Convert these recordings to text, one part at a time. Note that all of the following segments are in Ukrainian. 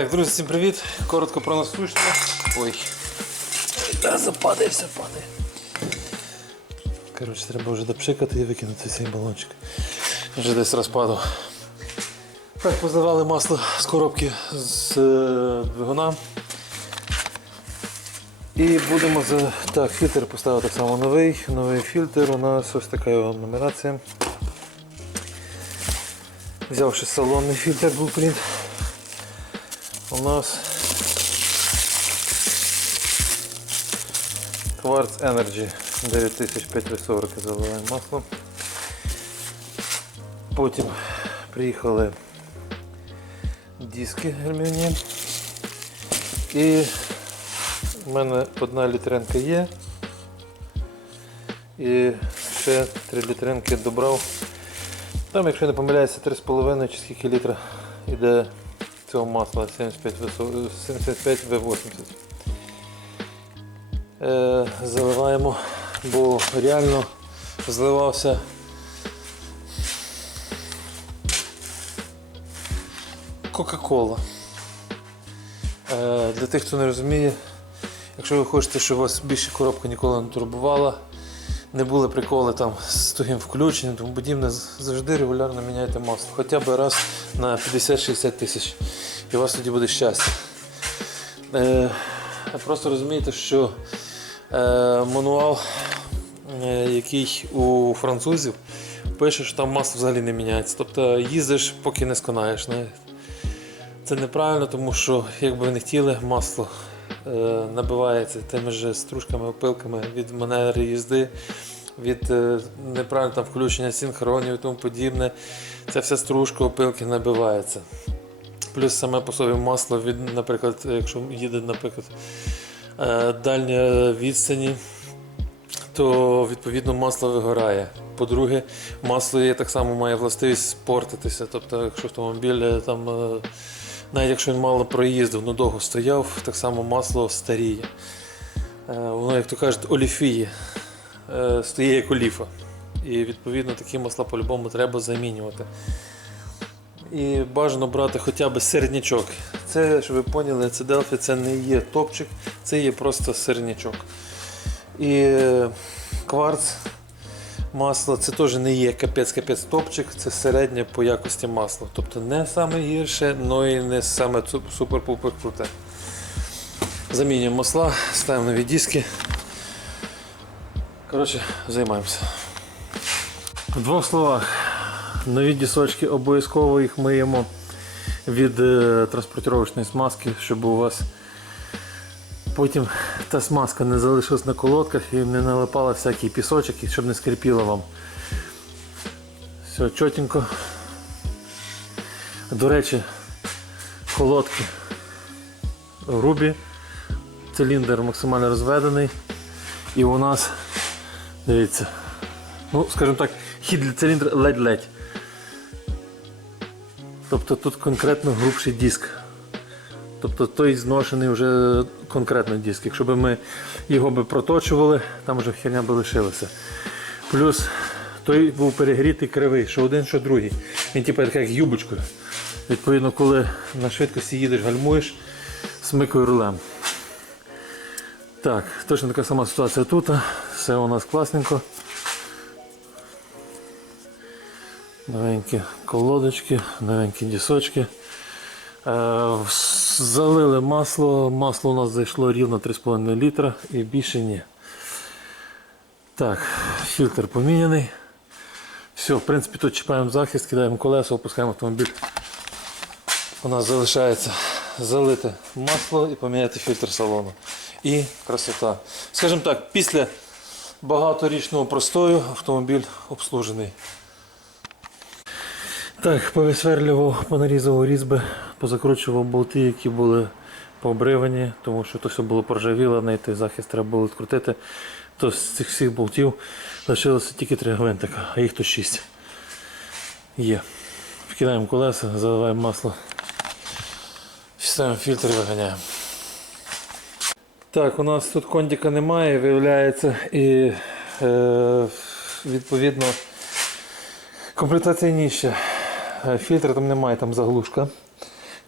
Так, друзі, всім привіт. Коротко про насущне. Ой. Западає, все падає. Коротше, треба вже допшикати і викинути цей балончик. Вже десь розпадав. Так, позливали масло з коробки з е, двигуна. І будемо за. Так, фільтр поставив так само новий. Новий фільтр. У нас ось така його нумерація. Взявши салонний фільтр Blueprint. У нас Quartz Energy 9540 заливаємо масло. Потім приїхали диски алюмінієм. І в мене одна літренка є. І ще три літренки добрав. Там, якщо не помиляюся, 3,5 чи скільки літра йде цього масла 75 В 75 В80. Е, заливаємо, бо реально зливався Кока-Кола. Е, для тих, хто не розуміє, якщо ви хочете, щоб вас більше коробка ніколи не турбувала, не були приколи там з тугим включенням, тому подібне, завжди регулярно міняйте масло. Хоча б раз на 50-60 тисяч. І у вас тоді буде щастя. Е, просто розумієте, що е, мануал, е, який у французів, пише, що там масло взагалі не міняється. Тобто їздиш, поки не сконаєш. навіть. Це неправильно, тому що, як би ви не хотіли, масло набивається тими ж стружками, опилками від манери їзди, від е, неправильно там включення синхронів і тому подібне. Ця вся стружка, опилки набивається. Плюс саме по собі масло, від, наприклад, якщо їде, наприклад, е, дальня відстані, то відповідно масло вигорає. По-друге, масло є так само має властивість портитися. Тобто, якщо автомобіль е, там, е, навіть якщо він мало проїздив, ну довго стояв, так само масло старіє. Е, Воно, як то кажуть, оліфіє, е, стає як оліфа. І відповідно такі масла по-любому треба замінювати. І бажано брати хоча б середнячок. Це, щоб ви поняли, це Delphi це не є топчик, це є просто середнячок. І е, кварц масло це теж не є капець-капець топчик, це середнє по якості масла. Тобто не саме гірше, але і не саме супер-пупер круте. Замінюємо масла, ставимо нові диски. Коротше, займаємося. В двох словах, нові дісочки обов'язково їх миємо від е, транспортировочної смазки, щоб у вас потім та смазка не залишилась на колодках і не налипала всякий пісочок, щоб не скрипіло вам. Все чотенько. До речі, колодки грубі, циліндр максимально розведений. І у нас, дивіться, ну, скажімо так, хід для циліндра ледь-ледь. Тобто тут конкретно грубший диск. Тобто той зношений вже конкретно диск. Якщо б ми його би проточували, там вже херня би лишилася. Плюс той був перегрітий кривий, що один, що другий. Він така як юбочкою. Відповідно, коли на швидкості їдеш, гальмуєш, смикою рулем. Так, точно така сама ситуація тут. Все у нас класненько. Новенькі колодочки, новенькі дісочки. Е, Залили масло, масло у нас зайшло рівно 3,5 літра і більше ні. Так, фільтр поміняний. Все, в принципі, тут чіпаємо захист, кидаємо колесо, опускаємо автомобіль. У нас залишається залити масло і поміняти фільтр салону. І красота. Скажімо так, після багаторічного простою автомобіль обслужений. Так, повисверлював, понарізував різьби, позакручував болти, які були пообривані, тому що то все було поржавіло, знайти захист треба було відкрутити. То з цих всіх болтів лишилося тільки три гвинтика, а їх тут шість. Є. Вкидаємо колеса, заливаємо масло, ставимо фільтр і виганяємо. Так, у нас тут кондика немає, виявляється, і е, відповідно комплектація нижча. Е, Фільтра там немає, там заглушка.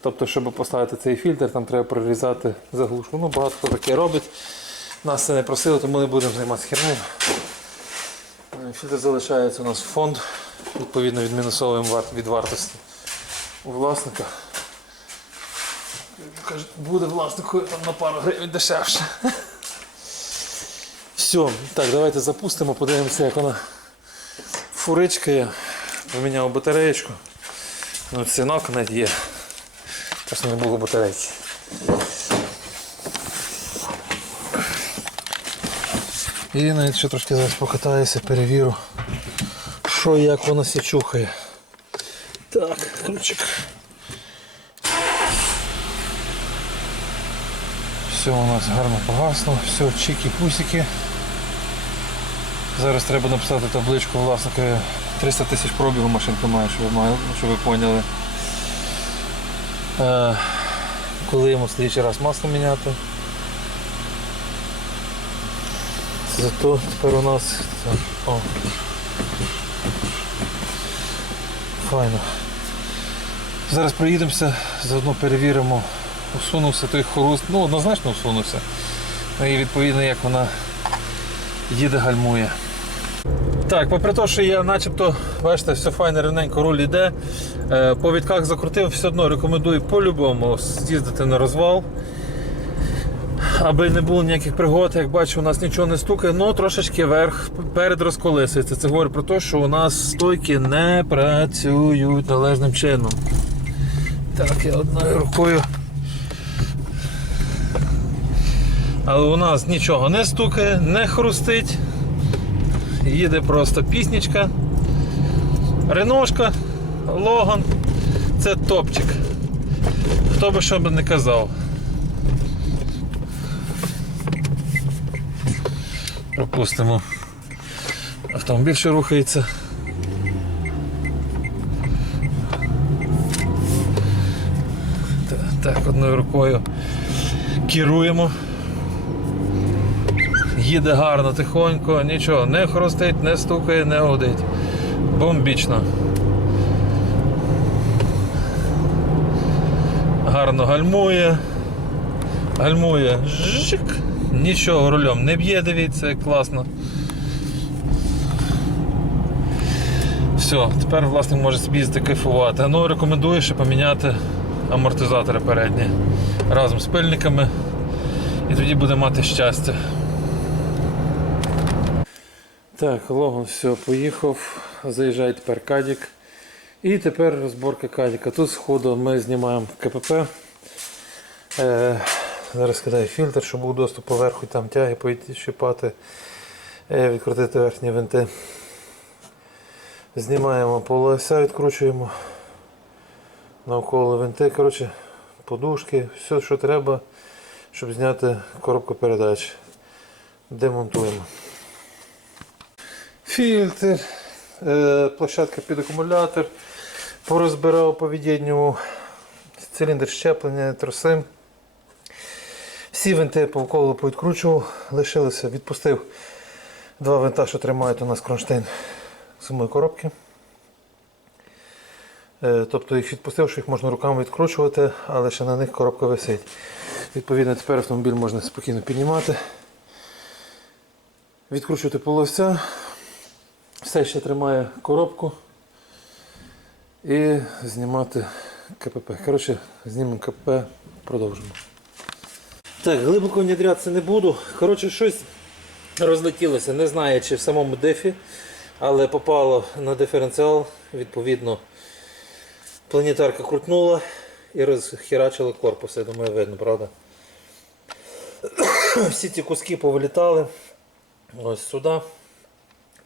Тобто, щоб поставити цей фільтр, там треба прорізати заглушку. Ну, багато хто таке робить. Нас це не просили, тому не будемо займатися хернею. Е, Фільтр залишається у нас в фонд, відповідно відмінусовуємо від вартості у власника. Буде власнику там на пару гривень дешевше. Все, так, давайте запустимо, подивимося, як вона фуричкає. Поміняв батареєчку. Ну, синок навіть є. Просто не було батарейки. І навіть ще трошки зараз покатаюся, перевірю, що і як воно січухає. Так, ключик. Все у нас гарно погасло, все, чики-пусики. Зараз треба написати табличку власника 300 тисяч пробігу машинка має, щоб ви, щоб ви поняли. Е, коли йому в слідчий раз масло міняти. Зато тепер у нас. О. Файно. Зараз проїдемося, заодно перевіримо, усунувся той хруст. Ну, однозначно усунувся. Ну і відповідно як вона їде, гальмує. Так, попри те, що я начебто, бачите, все файно, рівненько руль йде. Е, По відках закрутив, все одно рекомендую по-любому з'їздити на розвал. Аби не було ніяких пригод, як бачу, у нас нічого не стукає, ну трошечки вверх перед розколисується. Це говорить про те, що у нас стойки не працюють належним чином. Так, я одною рукою. Але у нас нічого не стукає, не хрустить. Їде просто піснічка. Реношка, Логан. Це топчик. Хто би що би не казав. Пропустимо. Автомобіль ще рухається. Так, одною рукою керуємо. Їде гарно, тихонько, нічого, не хрустить, не стукає, не гудить. Бомбічно. Гарно гальмує. Гальмує. Жик. Нічого рулем не б'є, дивіться, як класно. Все, тепер власник може собі їздити кайфувати. Ну, рекомендую ще поміняти амортизатори передні разом з пильниками. І тоді буде мати щастя. Так, Логан все, поїхав. Заїжджає тепер кадік. І тепер розборка кадіка. Тут сходу ми знімаємо КПП. Е, зараз кидаю фільтр, щоб був доступ поверху, там тяги щипати, е, відкрутити верхні винти. Знімаємо полося, відкручуємо навколо винти. Коротше, подушки, все, що треба, щоб зняти коробку передач. Демонтуємо. Фільтр, е, площадка під акумулятор, порозбирав по від'єднював циліндр щеплення, троси. Всі винти повколо повідкручував, лишилося, відпустив два винта, що тримають у нас кронштейн самої коробки. Е, Тобто їх відпустив, що їх можна руками відкручувати, але ще на них коробка висить. Відповідно, тепер автомобіль можна спокійно піднімати, відкручувати полося. Все ще тримає коробку і знімати КПП. Коротше, знімемо КПП, продовжимо. Так, глибоко внідрятися не буду. Коротше, щось розлетілося. Не знаю, чи в самому дефі, але попало на диференціал, відповідно, планетарка крутнула і розхерачила корпус. Я думаю, видно, правда? Всі ці куски повилітали ось сюди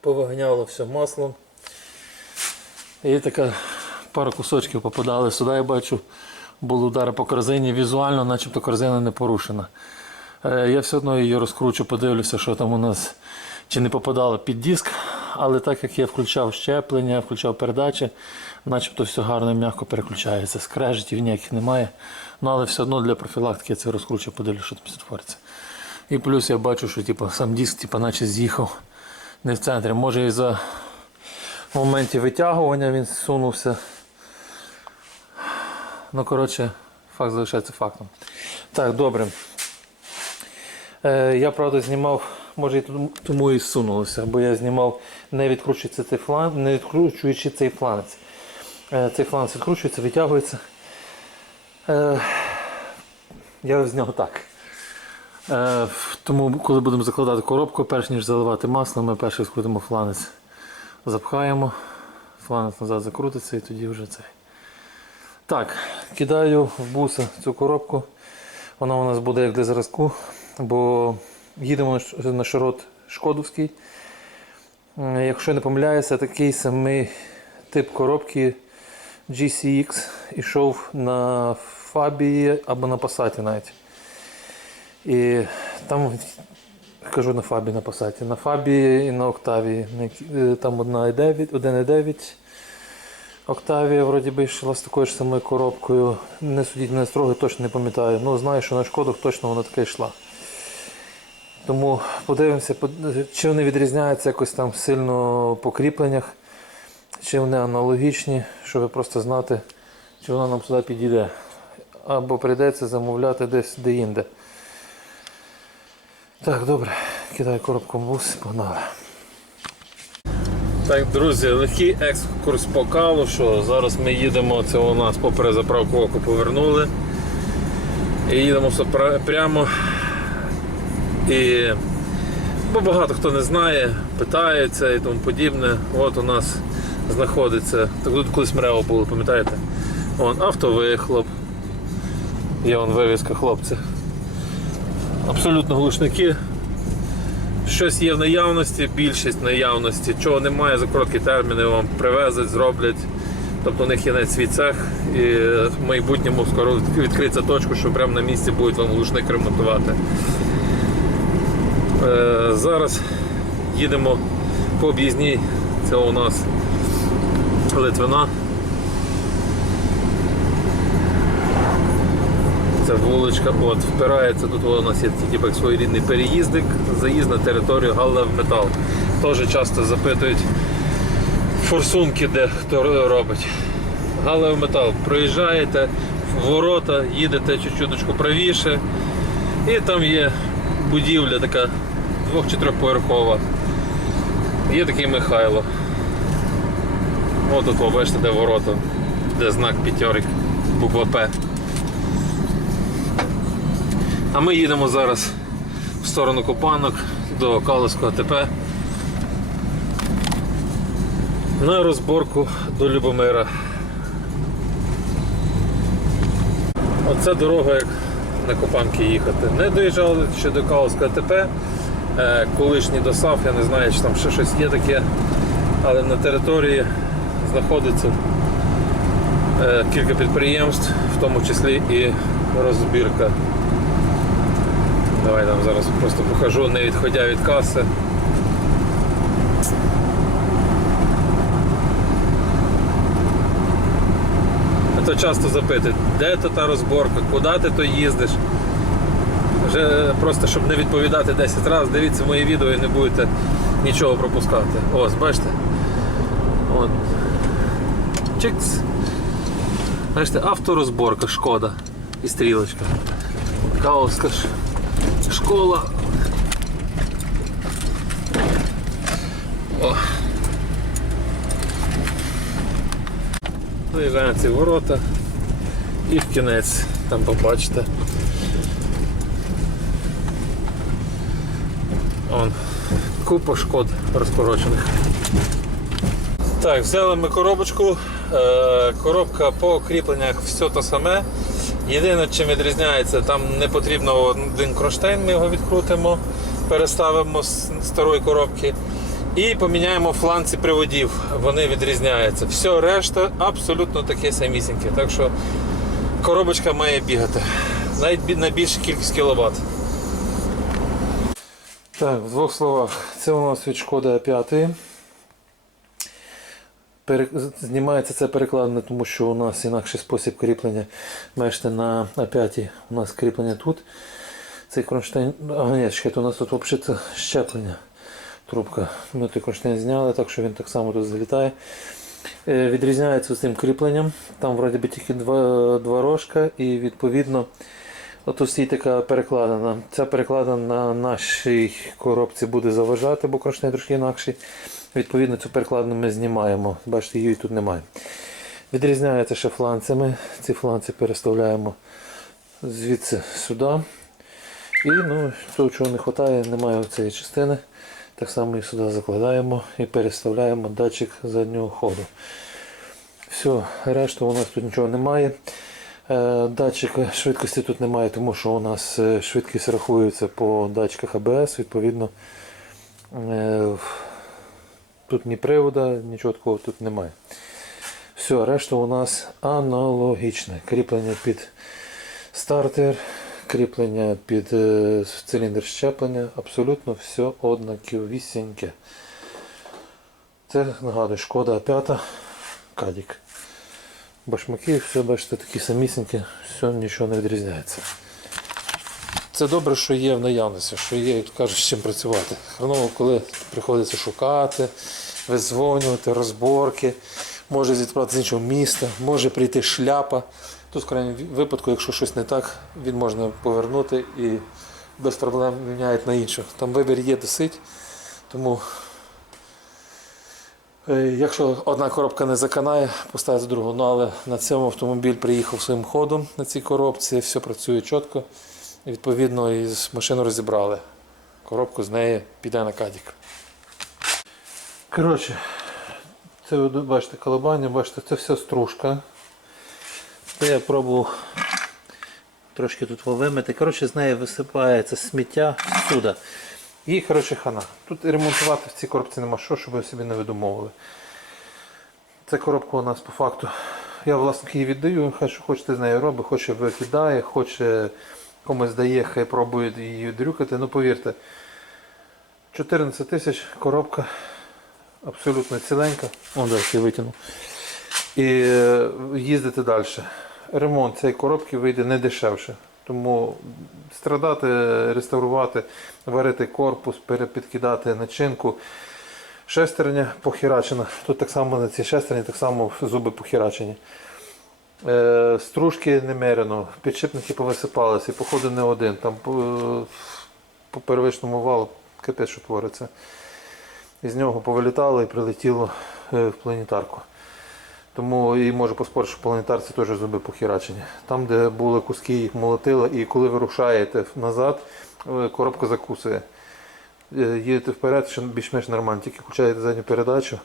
повиганяло все маслом. І така пара кусочків попадали сюди, я бачу, були удари по корзині. Візуально, начебто корзина не порушена. Е, Я все одно її розкручу, подивлюся, що там у нас чи не попадало під диск. Але так як я включав щеплення, включав передачі, начебто все гарно і м'яко переключається. Скрежетів ніяких немає. Ну але все одно для профілактики я це розкручу, подивлюся, що там твориться. І плюс я бачу, що типу, сам диск типу, наче з'їхав не в центрі. Може і за моменті витягування він сунувся. Ну, коротше, факт залишається фактом. Так, добре. Е, я правда знімав, може і тому- і сунулося, бо я знімав не відкручуючи цей фланець, не відкручуючи цей фланець. Е, цей фланець відкручується, витягується. Е, я зняв так. Е, тому, коли будемо закладати коробку, перш ніж заливати масло, ми перше скрутимо фланець, запхаємо, фланець назад закрутиться і тоді вже цей. Так, кидаю в буса цю коробку. Вона у нас буде як для зразку, бо їдемо на широт Шкодовський. Якщо не помиляюся, такий самий тип коробки GCX ішов на Фабії або на Passat навіть. І там кажу на Фабі на Passat, на Фабі і на які- е, Там одна 1.9, 1.9. Октавія вроді би йшла з такою ж самою коробкою. Не судіть мене строго, точно не пам'ятаю. Ну знаю, що на шкодах точно вона така йшла. Тому подивимося, чи вони відрізняються якось там сильно по кріпленнях, чи вони аналогічні, щоб просто знати, чи вона нам сюди підійде. Або прийдеться замовляти десь де-інде. Так, добре, кидаю коробку в бус, погнали. Так, друзі, легкий екскурс по Калушу. Зараз ми їдемо, це у нас попри заправку оку повернули. І їдемо прямо. І бо багато хто не знає, питається і тому подібне. От у нас знаходиться. Так тут колись мрево було, пам'ятаєте? Вон автовихлоп. Є вон вивіска хлопця. Абсолютно глушники. Щось є в наявності, більшість наявності. Чого немає, за короткі терміни вам привезуть, зроблять. Тобто у них є навіть свій цех і в майбутньому скоро відкриється точка, що прямо на місці будуть вам глушник ремонтувати. Е, зараз їдемо по об'їзній. Це у нас Литвина. Це вуличка, от, впирається, тут у нас є типу, як своєрідний переїздик, заїзд на територію Галлев Метал. Теж часто запитують форсунки, де хто робить. Галлев Метал. Проїжджаєте в ворота, їдете чуть-чуточку правіше, і там є будівля така двох- чи трьохповерхова. Є такий Михайло. Ось тут бачите, де ворота, де знак п'ятерик, буква П. А ми їдемо зараз в сторону Копанок до Калицького ТП на розборку до Любомира. Оце дорога, як на Копанки їхати. Не доїжджали ще до Калицького ТП. Е, Колишній досав, я не знаю, чи там ще щось є таке, але на території знаходиться е, кілька підприємств, в тому числі і розбірка. Давай там зараз просто покажу, не відходя від каси. То часто запитують, де то та розборка, куди ти то їздиш. Вже просто щоб не відповідати 10 разів, дивіться моє відео і не будете нічого пропускати. Ось, бачите? От. Чикс. Бачите, авторозборка, шкода і стрілочка. Каовська ж школа. О. Заїжджаємо ці ворота і в кінець там побачите. Он, купа шкод розкорочених. Так, взяли ми коробочку. Е, коробка по кріпленнях все те саме. Єдине, чим відрізняється, там не потрібно один кронштейн, ми його відкрутимо, переставимо з старої коробки. І поміняємо фланці приводів. Вони відрізняються. Все, решта абсолютно таке самісіньке. Так що коробочка має бігати. Навіть на більшу кількість кіловат. Так, в двох словах, це у нас від Шкода 5. Знімається це перекладено, тому що у нас інакший спосіб кріплення. Бачите, на А5 у нас кріплення тут. Цей кронштейн. А, ні, чекайте, у нас тут взагалі щеплення. Трубка. Ми той кронштейн зняли, так що він так само тут залітає. Е, Відрізняється цим кріпленням. Там вроді би тільки два, два рожка і відповідно отут стоїть така перекладина. Ця перекладина на нашій коробці буде заважати, бо кронштейн трошки інакший. Відповідно, цю перекладину ми знімаємо. Бачите, її тут немає. Відрізняється ще фланцями. Ці фланці переставляємо звідси сюди. І ну, того, чого не вистачає, немає цієї частини. Так само і сюди закладаємо і переставляємо датчик заднього ходу. Все, решта у нас тут нічого немає. Е, Датчика швидкості тут немає, тому що у нас е, швидкість рахується по датчиках АБС, відповідно. Тут ні привода, нічого такого тут немає. Все, решта у нас аналогічне. Кріплення під стартер, кріплення під е, циліндр щеплення, абсолютно все однаковісіньке. Це нагадую, шкода 5 кадік. Башмаки, все бачите, такі самісінькі, все нічого не відрізняється. Це добре, що є в наявності, що є, як кажуть, з чим працювати. Хреново, коли приходиться шукати, визвонювати, розборки, може відправити з іншого міста, може прийти шляпа. Тут, в крайньому випадку, якщо щось не так, він можна повернути і без проблем міняють на іншу. Там вибір є досить. Тому, е, якщо одна коробка не заканає, поставити другу. Ну, але на цьому автомобіль приїхав своїм ходом на цій коробці, все працює чітко. Відповідно і машину розібрали. Коробку з неї піде на кадік. Коротше, це ви бачите колебання, бачите, це все стружка. Це я пробував трошки тут вимити. Коротше, з неї висипається сміття всюди. І коротше хана. Тут ремонтувати в цій коробці нема що, щоб ви собі не видумовували. Ця коробка у нас по факту. Я власник її віддаю, хай що хочете з нею робить, хоче викидає, хоче комусь дає, хай пробує її дрюкати. Ну повірте, 14 тисяч коробка абсолютно ціленька. О, далі я витягнув. І е, їздити далі. Ремонт цієї коробки вийде не дешевше. Тому страдати, реставрувати, варити корпус, перепідкидати начинку. Шестерня похерачена. Тут так само на цій шестерні так само зуби похерачені. Е, стружки немерено, підшипники повисипалися, і походу не один. Там по, по первичному валу капець, що твориться. Із нього повилітало і прилетіло е, в планетарку. Тому і можу поспорити, що в планетарці теж зуби похерачені. Там, де були куски, їх молотило, і коли ви рушаєте назад, е, коробка закусує. Е, Їдете вперед, ще більш-менш нормально, тільки включаєте задню передачу,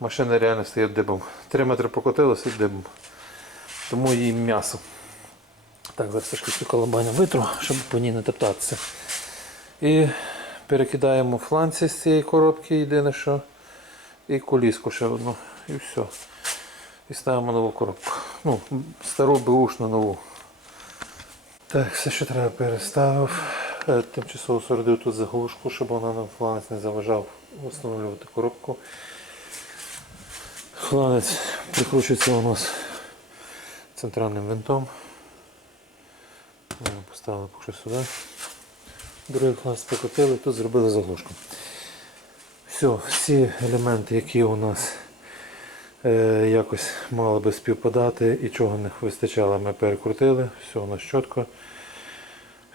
машина реально стає дибом. Три метри покотилося і дибом. Тому їй м'ясо. Так, зараз трошки цю колобаню витру, щоб по ній не топтатися. І перекидаємо фланці з цієї коробки, єдине що. І коліску ще одну. І все. І ставимо нову коробку. Ну, стару беушну нову. Так, все, що треба, переставив. Е, Тимчасово сородив тут заглушку, щоб вона на фланець не заважав встановлювати коробку. Фланець прикручується у нас центральним винтом. Поставили поки що сюди. Другий фланець прикрутили, тут зробили заглушку. Все, всі елементи, які у нас е, якось мали би співпадати і чого не вистачало, ми перекрутили. Все у нас чітко.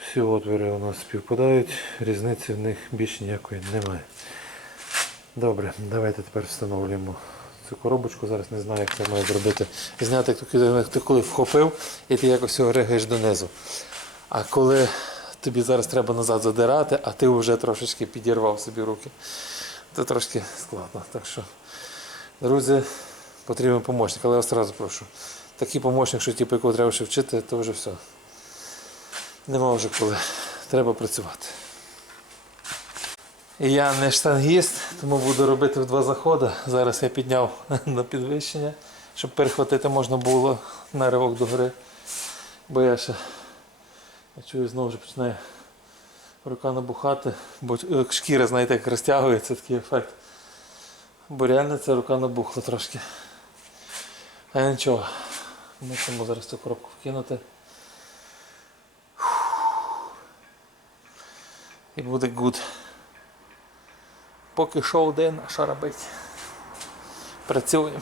Всі отвори у нас співпадають, різниці в них більш ніякої немає. Добре, давайте тепер встановлюємо цю коробочку. Зараз не знаю, як це має зробити. Зняти, ти, як ти коли вхопив і ти якось його ригаєш донизу. А коли тобі зараз треба назад задирати, а ти вже трошечки підірвав собі руки, то трошки складно. Так що, друзі, потрібен помощник, але я вас одразу прошу. Такий помощник, що типу, якого треба ще вчити, то вже все. Нема вже коли. Треба працювати. Я не штангіст, тому буду робити в два заходи. Зараз я підняв на підвищення, щоб перехватити можна було на ривок до гори. Бо я ще я чую, знову ж починає рука набухати, бо е, шкіра, знаєте, як розтягується такий ефект. Бо реально ця рука набухла трошки. А нічого. Мусимо зараз цю коробку вкинути. І буде гуд. Поки що один, а що робити? Працюємо.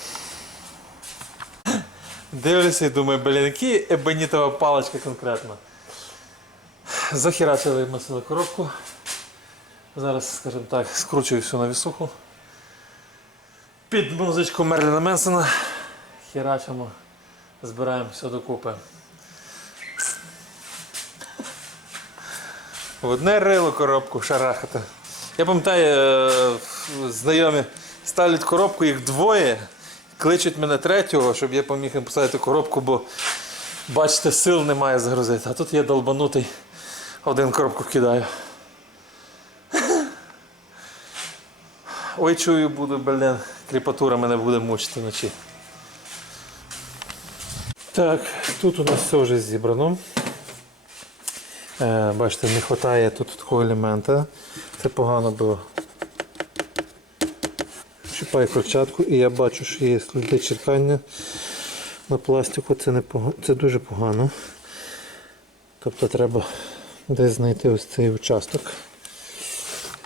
Дивлюся і думаю, блін, які ебонітова паличка конкретно. Захерачили масили коробку. Зараз, скажімо так, скручую все на вісуху. Під музичку Мерліна Менсона. Херачимо, збираємо все докупи. В одне рило коробку шарахати. Я пам'ятаю, е, знайомі ставлять коробку, їх двоє, кличуть мене третього, щоб я поміг їм поставити коробку, бо бачите, сил немає загрузити. А тут я долбанутий, один коробку кидаю. Ой, чую, буду, блін, кріпатура мене буде мучити вночі. Так, тут у нас все вже зібрано. Е, бачите, не вистачає тут такого елемента. Це погано було. Чіпаю крильчатку і я бачу, що є сліди черкання на пластику. Це, не пога- це дуже погано. Тобто треба десь знайти ось цей участок.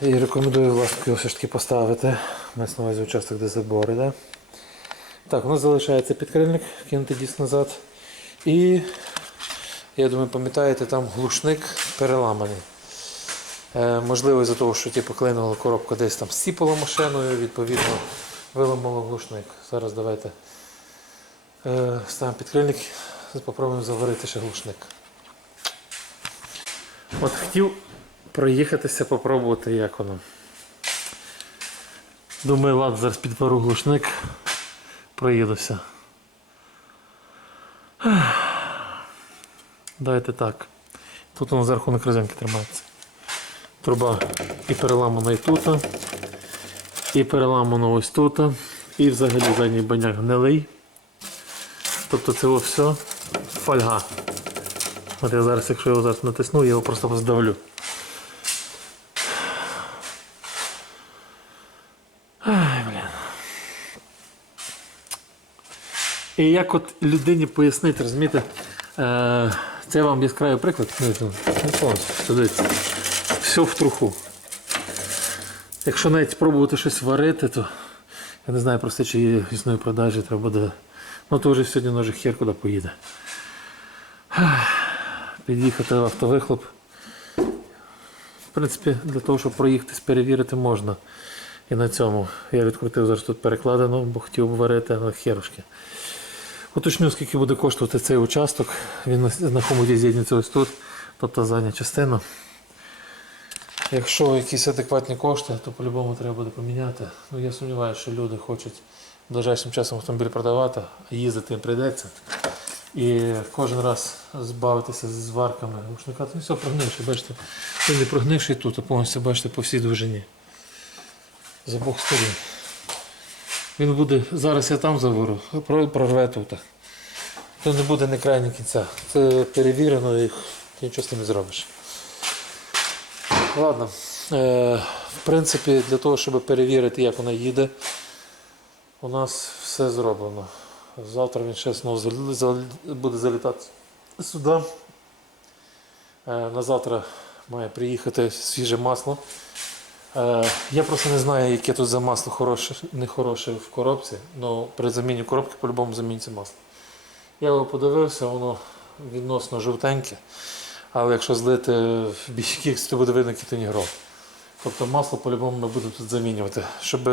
І рекомендую власне його все ж таки поставити. Мається на увазі участок, де забори. Да? Так, у нас залишається підкрильник, кинути диск назад. І я думаю, пам'ятаєте, там глушник переламаний. Е, можливо, із-за того, що типу, клинула коробка десь там сіпала машиною, відповідно, виламало глушник. Зараз давайте е, ставимо підкрильник, спробуємо заварити ще глушник. От хотів проїхатися, попробувати, як воно. Думаю, ладно, зараз підвару глушник, проїдуся. Давайте так. Тут воно зверху на корзинки тримається. Труба і переламана і тут, і переламана ось тут, і взагалі задній баняк гнилий. Тобто це все фольга. От я зараз, якщо його зараз натисну, я його просто здавлю. Ай, блін. І як от людині пояснити, розумієте, е, це вам яскравий приклад. Дивіться. Все в труху. Якщо навіть пробувати щось варити, то я не знаю просто, чи є існує продажі, треба буде. Ну то вже сьогодні ножик хер куди поїде. Під'їхати в автовихлоп. В принципі, для того, щоб проїхатись, перевірити можна. І на цьому я відкрутив зараз тут перекладину, бо хотів варити на херушки. Уточню, скільки буде коштувати цей участок. Він на- на хомуті з'єднується ось тут, тобто задня частина. Якщо якісь адекватні кошти, то по-любому треба буде поміняти. Ну, я сумніваюся, що люди хочуть ближайшим часом автомобіль продавати, а їздити їм прийдеться. І кожен раз збавитися з зварками рушника. Він все прогнивший, бачите, він не прогнивший тут, а повністю бачите по всій довжині. З обох сторін. Він буде, зараз я там завору, прорве тут. То не буде не крайні кінця. Це перевірено і ти нічого з тим не зробиш. Ладно. Е, в принципі, для того, щоб перевірити, як вона їде, у нас все зроблено. Завтра він ще знову буде залітати сюди. Е, на завтра має приїхати свіже масло. Е, я просто не знаю, яке тут за масло хороше, не хороше в коробці, але при заміні коробки по-любому заміниться масло. Я його подивився, воно відносно жовтеньке. Але якщо злити в бійкікс, то буде видно кітонігров. Тобто масло по-любому ми будемо тут замінювати, щоб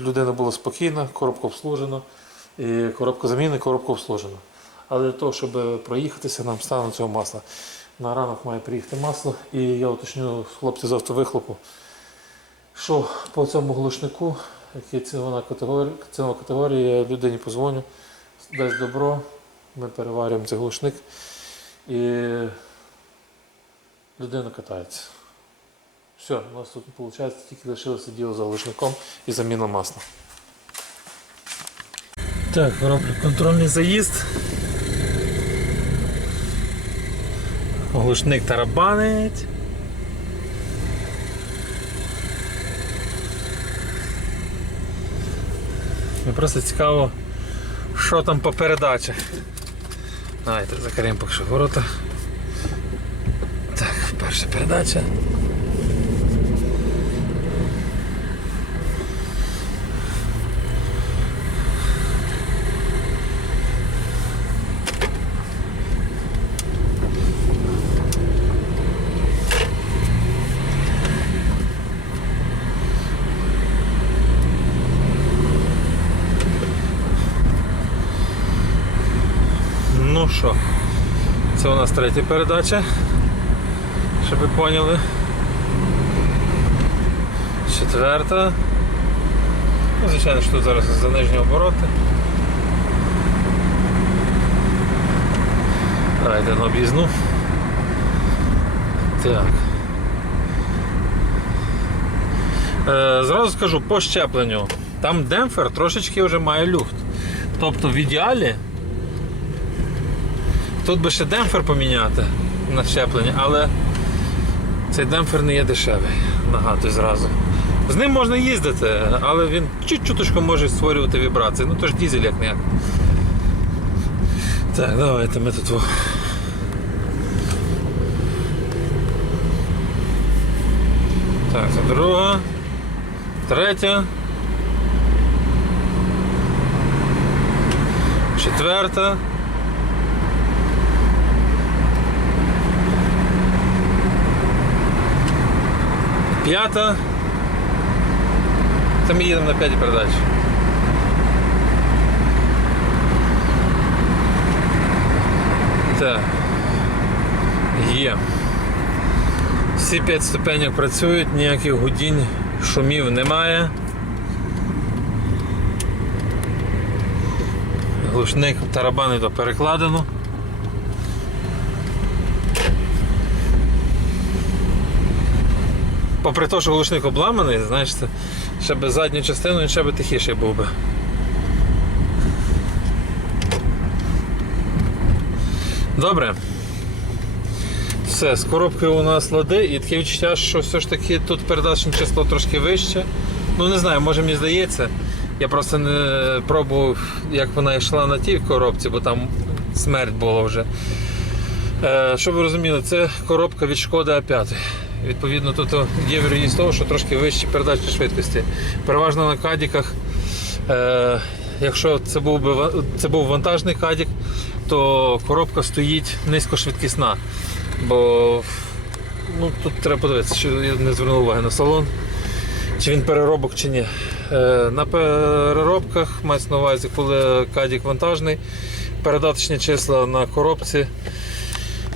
людина була спокійна, коробка обслужена, і коробка замінена, коробка обслужена. Але для того, щоб проїхатися, нам стане цього масла. На ранок має приїхати масло, і я уточню хлопці з автовихлопу, що по цьому глушнику, який цінова категорія, цінова категорія, я людині позвоню, дасть добро, ми переварюємо цей глушник. І людина катається. Все, у нас тут виходить тільки лишилося діло за глушником і заміна масла. Так, роблю контрольний заїзд. Глушник тарабанить. Мені просто цікаво, що там по передачах. Давайте закриємо поки що ворота. Так, перша передача. Ну що, це у нас третя передача, щоб ви поняли. Четверта. Ну, звичайно, що тут зараз занижені обороти. Давайте на об'їзну. Так. Е, зразу скажу по щепленню. Там демпфер трошечки вже має люфт. Тобто в ідеалі тут би ще демпфер поміняти на щепленні, але цей демпфер не є дешевий, нагадую зразу. З ним можна їздити, але він чуть-чуточку може створювати вібрації. Ну то ж дізель як ніяк. Так, давайте ми тут. Так, це друга, третя. Четверта. П'ята. Це ми їдемо на п'ятій передачі. Так. Є. Всі п'ять ступенек працюють, ніяких гудінь, шумів немає. Глушник тарабани то перекладено. Попри те, що глушник обламаний, знаєш, ще би задню частину ще би тихіший був би. Добре. Все, з коробки у нас лади, і таке відчуття, що все ж таки тут передачне число трошки вище. Ну не знаю, може мені здається. Я просто не пробував, як вона йшла на тій коробці, бо там смерть була вже. Е, щоб ви розуміли, це коробка від шкоди А5. Відповідно, тут є вірогідність того, що трошки вищі передачні швидкості. Переважно на кадіках, е, якщо це був, би, це був вантажний кадік, то коробка стоїть низькошвидкісна. Бо ну, тут треба подивитися, що я не звернув уваги на салон, чи він переробок чи ні. Е, на переробках мається на увазі, коли кадік вантажний, передаточні числа на коробці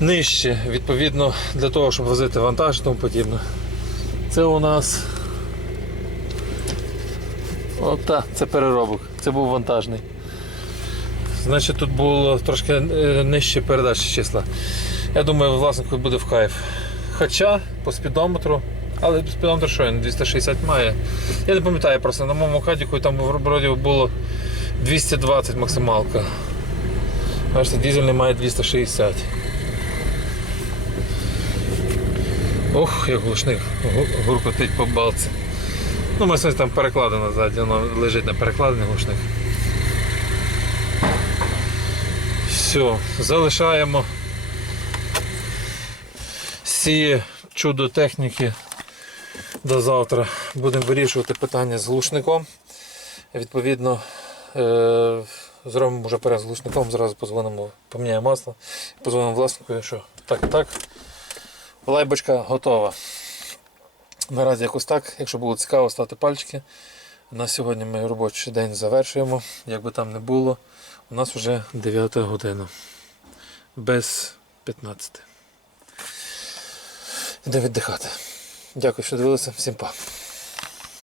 нижче, відповідно, для того, щоб возити вантаж і тому подібне. Це у нас. Ота, це переробок. Це був вантажний. Значить, тут було трошки е, нижче передачі числа. Я думаю, власнику буде в кайф. Хоча по спідометру, але спідометр що він 260 має. Я не пам'ятаю просто, на моєму кадіку там вроді було 220 максималка. Бачите, дизельний має 260. Ох, як глушник гуркотить по балці. Ну, ми там перекладено ззаді, воно лежить на перекладений глушник. Все, залишаємо всі чудо техніки до завтра. Будемо вирішувати питання з глушником. Відповідно, е- зробимо вже перед з глушником, зразу позвонимо, поміняємо масло, позвонимо власнику, що так так. Лайбочка готова. Наразі якось так. Якщо було цікаво, ставте пальчики. На сьогодні ми робочий день завершуємо. Як би там не було, у нас вже 9 година. Без 15. Йдемо віддихати. Дякую, що дивилися. Всім па.